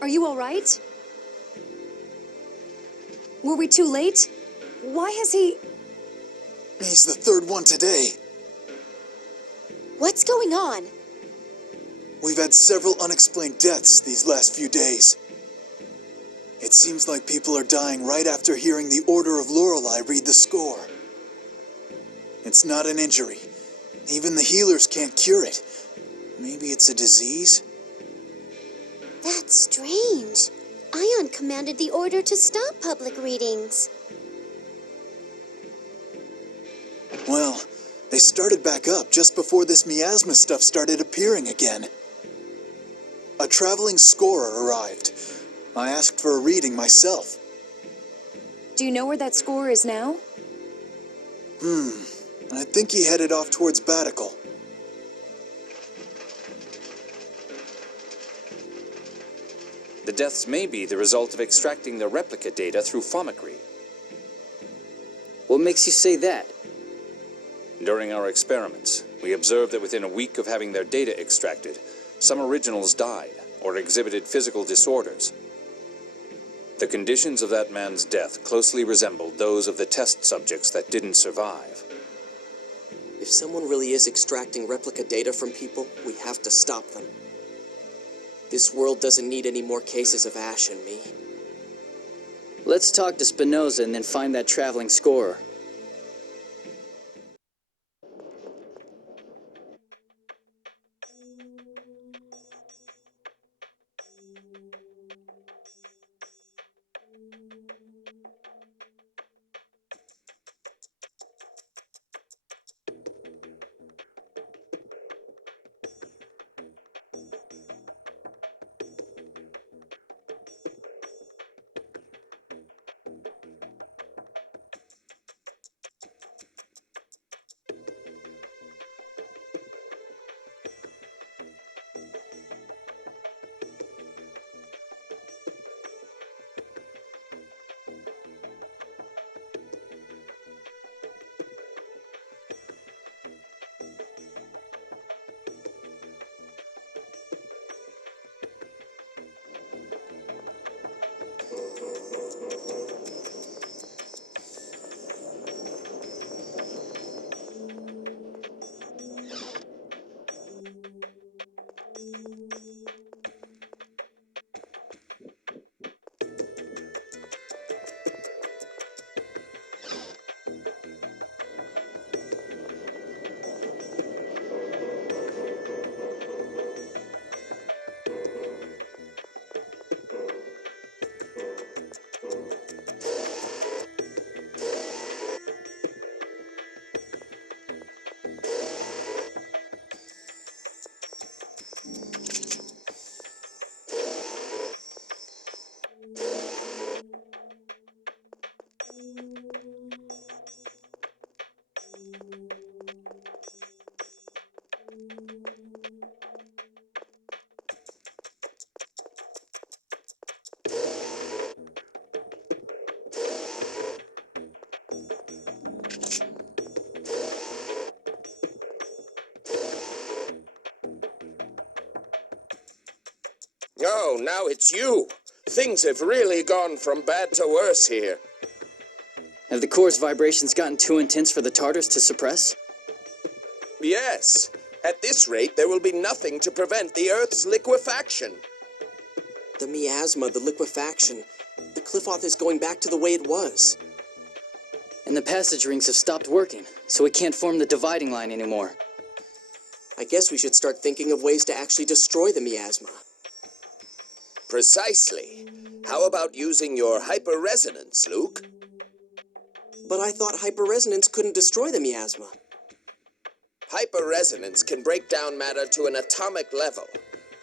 Are you all right? Were we too late? Why has he... He's the third one today. What's going on? We've had several unexplained deaths these last few days. It seems like people are dying right after hearing the Order of Lorelei read the score. It's not an injury. Even the healers can't cure it. Maybe it's a disease? That's strange. Ion commanded the Order to stop public readings. Well, they started back up just before this Miasma stuff started appearing again. A traveling scorer arrived. I asked for a reading myself. Do you know where that scorer is now? I think he headed off towards Batical. The deaths may be the result of extracting the replica data through phomicry. What makes you say that? During our experiments, we observed that within a week of having their data extracted, some originals died or exhibited physical disorders. The conditions of that man's death closely resembled those of the test subjects that didn't survive. If someone really is extracting replica data from people, we have to stop them. This world doesn't need any more cases of Ash and me. Let's talk to Spinoza and then find that traveling scorer. Oh, now it's you. Things have really gone from bad to worse here. Have the core's vibrations gotten too intense for the Tartars to suppress? Yes. At this rate, there will be nothing to prevent the Earth's liquefaction. The miasma, the liquefaction. The Cliffoth is going back to the way it was. And the passage rings have stopped working, so we can't form the dividing line anymore. I guess we should start thinking of ways to actually destroy the miasma. Precisely. How about using your hyperresonance, Luke? But I thought hyperresonance couldn't destroy the miasma. Hyperresonance can break down matter to an atomic level.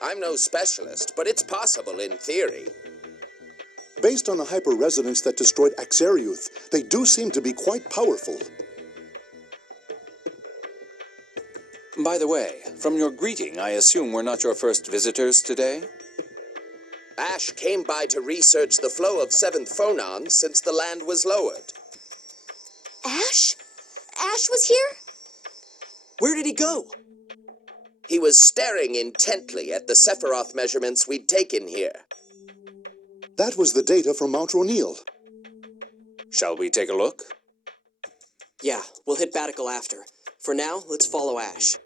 I'm no specialist, but it's possible in theory. Based on the hyperresonance that destroyed Axariuth, they do seem to be quite powerful. By the way, from your greeting, I assume we're not your first visitors today? Ash came by to research the flow of seventh phonons since the land was lowered. Ash? Ash was here? Where did he go? He was staring intently at the Sephiroth measurements we'd taken here. That was the data from Mount Ronil. Shall we take a look? Yeah, we'll hit Batical after. For now, let's follow Ash.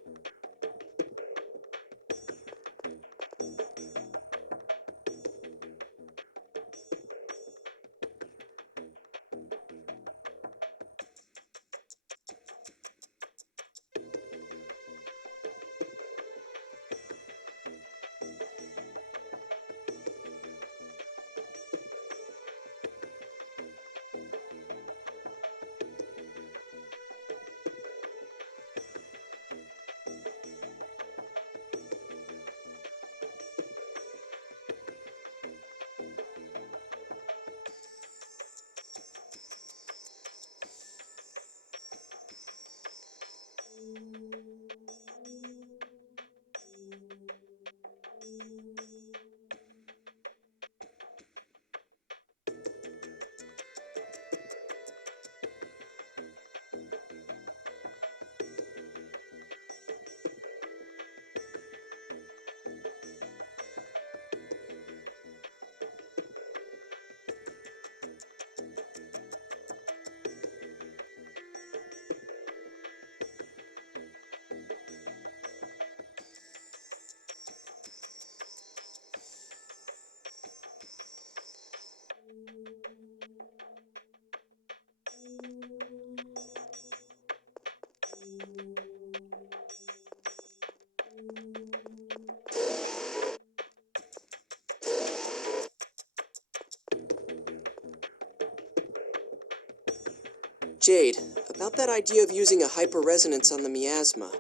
Jade, about that idea of using a hyperresonance on the miasma.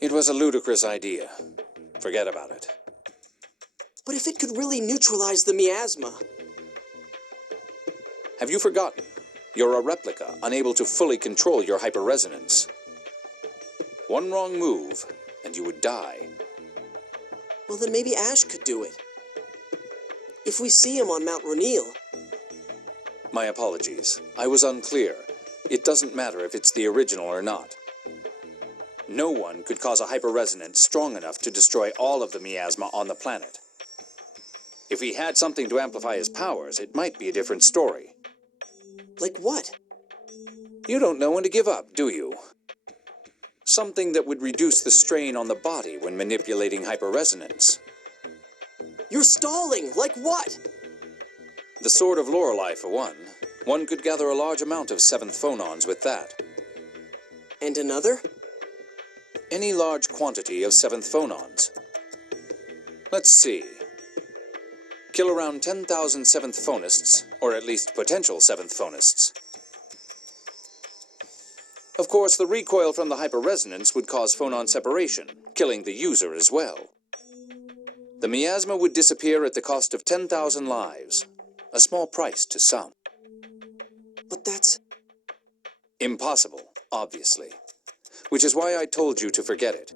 It was a ludicrous idea. Forget about it. But if it could really neutralize the miasma... Have you forgotten? You're a replica, unable to fully control your hyperresonance. One wrong move, and you would die. Well, then maybe Ash could do it. If we see him on Mount Ronil... My apologies. I was unclear. It doesn't matter if it's the original or not. No one could cause a hyperresonance strong enough to destroy all of the miasma on the planet. If he had something to amplify his powers, it might be a different story. Like what? You don't know when to give up, do you? Something that would reduce the strain on the body when manipulating hyperresonance. You're stalling! Like what? The Sword of Lorelei, for one. One could gather a large amount of seventh phonons with that. And another? Any large quantity of seventh phonons. Let's see. Kill around 10,000 seventh phonists, or at least potential seventh phonists. Of course, the recoil from the hyperresonance would cause phonon separation, killing the user as well. The miasma would disappear at the cost of 10,000 lives. A small price to some. But that's... Impossible, obviously. Which is why I told you to forget it.